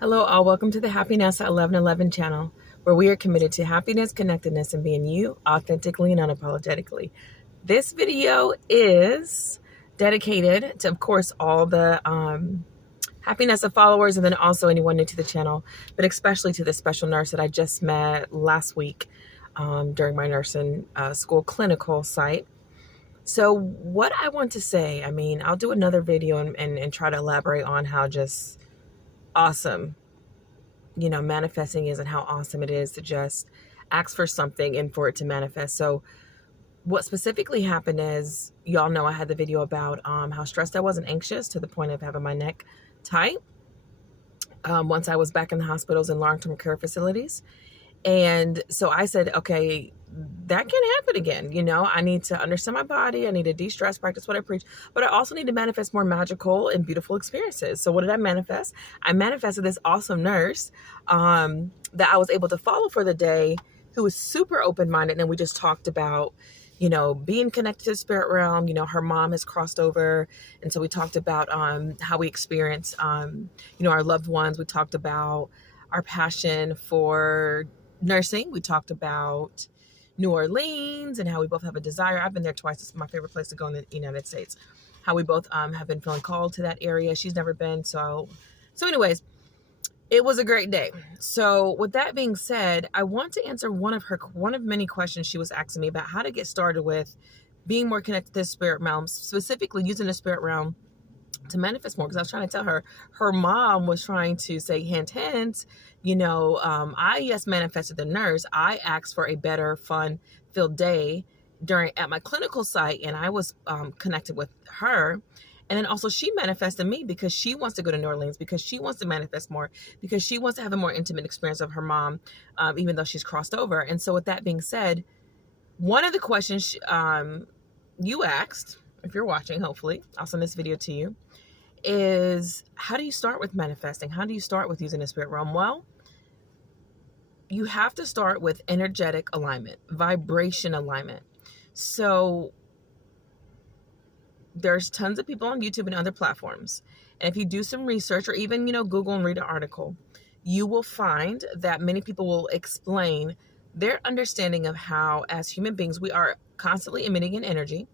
Hello, all. Welcome to the Happiness at 1111 channel, where we are committed to happiness, connectedness, and being you authentically and unapologetically. This video is dedicated to, of course, all the Happiness of followers and then also anyone new to the channel, but especially to the special nurse that I just met last week during my nursing school clinical site. So what I want to say, I'll do another video and try to elaborate on how just awesome manifesting is and how awesome it is to just ask for something and for it to manifest. So what specifically happened is, y'all know I had the video about how stressed I was and anxious to the point of having my neck tight once I was back in the hospitals and long-term care facilities. And so I said, okay, that can happen again. I need to understand my body. I need to de-stress, practice what I preach, but I also need to manifest more magical and beautiful experiences. So what did I manifest? I manifested this awesome nurse that I was able to follow for the day, who was super open-minded. And we just talked about, being connected to the spirit realm. Her mom has crossed over. And so we talked about how we experience, our loved ones. We talked about our passion for nursing. We talked about New Orleans and how we both have a desire. I've been there twice. It's my favorite place to go in the United States. How we both have been feeling called to that area. She's never been. So anyways, it was a great day. So with that being said, I want to answer one of many questions she was asking me about how to get started with being more connected to the spirit realm, specifically using the spirit realm to manifest more. Because I was trying to tell her mom was trying to say, hint, hint, I manifested the nurse. I asked for a better, fun filled day at my clinical site, and I was connected with her. And then also she manifested me because she wants to go to New Orleans, because she wants to manifest more, because she wants to have a more intimate experience of her mom, even though she's crossed over. And so with that being said, one of the questions you asked, if you're watching, hopefully, I'll send this video to you, is how do you start with manifesting? How do you start with using the spirit realm? Well, you have to start with energetic alignment, vibration alignment. So there's tons of people on YouTube and other platforms. And if you do some research or even, Google and read an article, you will find that many people will explain their understanding of how, as human beings, we are constantly emitting an energy.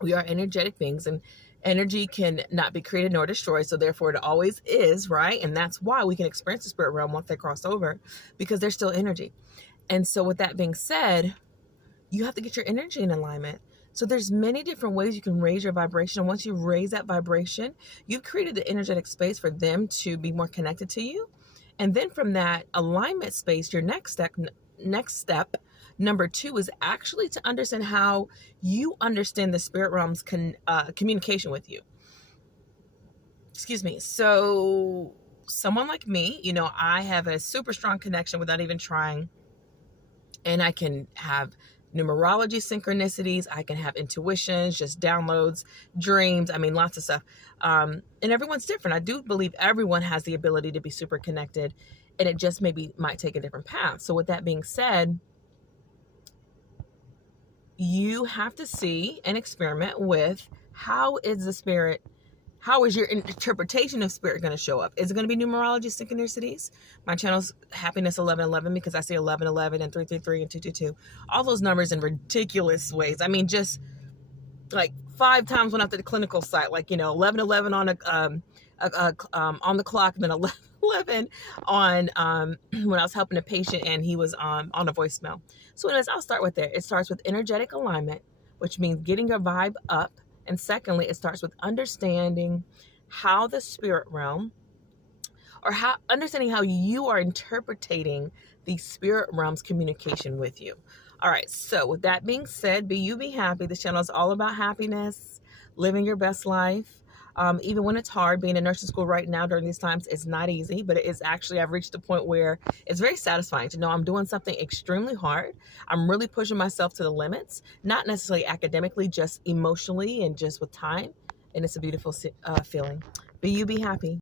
We are energetic beings, and energy can not be created nor destroyed. So therefore it always is, right? And that's why we can experience the spirit realm once they cross over, because there's still energy. And so with that being said, you have to get your energy in alignment. So there's many different ways you can raise your vibration. And once you raise that vibration, you've created the energetic space for them to be more connected to you. And then from that alignment space, your next step, number 2, is actually to understand how you understand the spirit realm's communication with you. Excuse me. So someone like me, I have a super strong connection without even trying. And I can have numerology synchronicities. I can have intuitions, just downloads, dreams. Lots of stuff. And everyone's different. I do believe everyone has the ability to be super connected, and it just might take a different path. So with that being said, you have to see and experiment with how is your interpretation of spirit going to show up? Is it going to be numerology synchronicities? My channel's Happiness 1111 because I see 1111 and 333 and 222. All those numbers in ridiculous ways. Just like 5 times went up to the clinical site, 1111 on the clock, and then 11 on when I was helping a patient and he was on a voicemail. So anyways, I'll start with there. It starts with energetic alignment, which means getting your vibe up. And secondly, it starts with understanding how the spirit realm, or understanding how you are interpreting the spirit realm's communication with you. All right. So with that being said, be you, be happy. This channel is all about happiness, living your best life. Even when it's hard, being in nursing school right now during these times, it's not easy, but it is actually, I've reached a point where it's very satisfying to know I'm doing something extremely hard. I'm really pushing myself to the limits, not necessarily academically, just emotionally and just with time. And it's a beautiful feeling. Be you, be happy.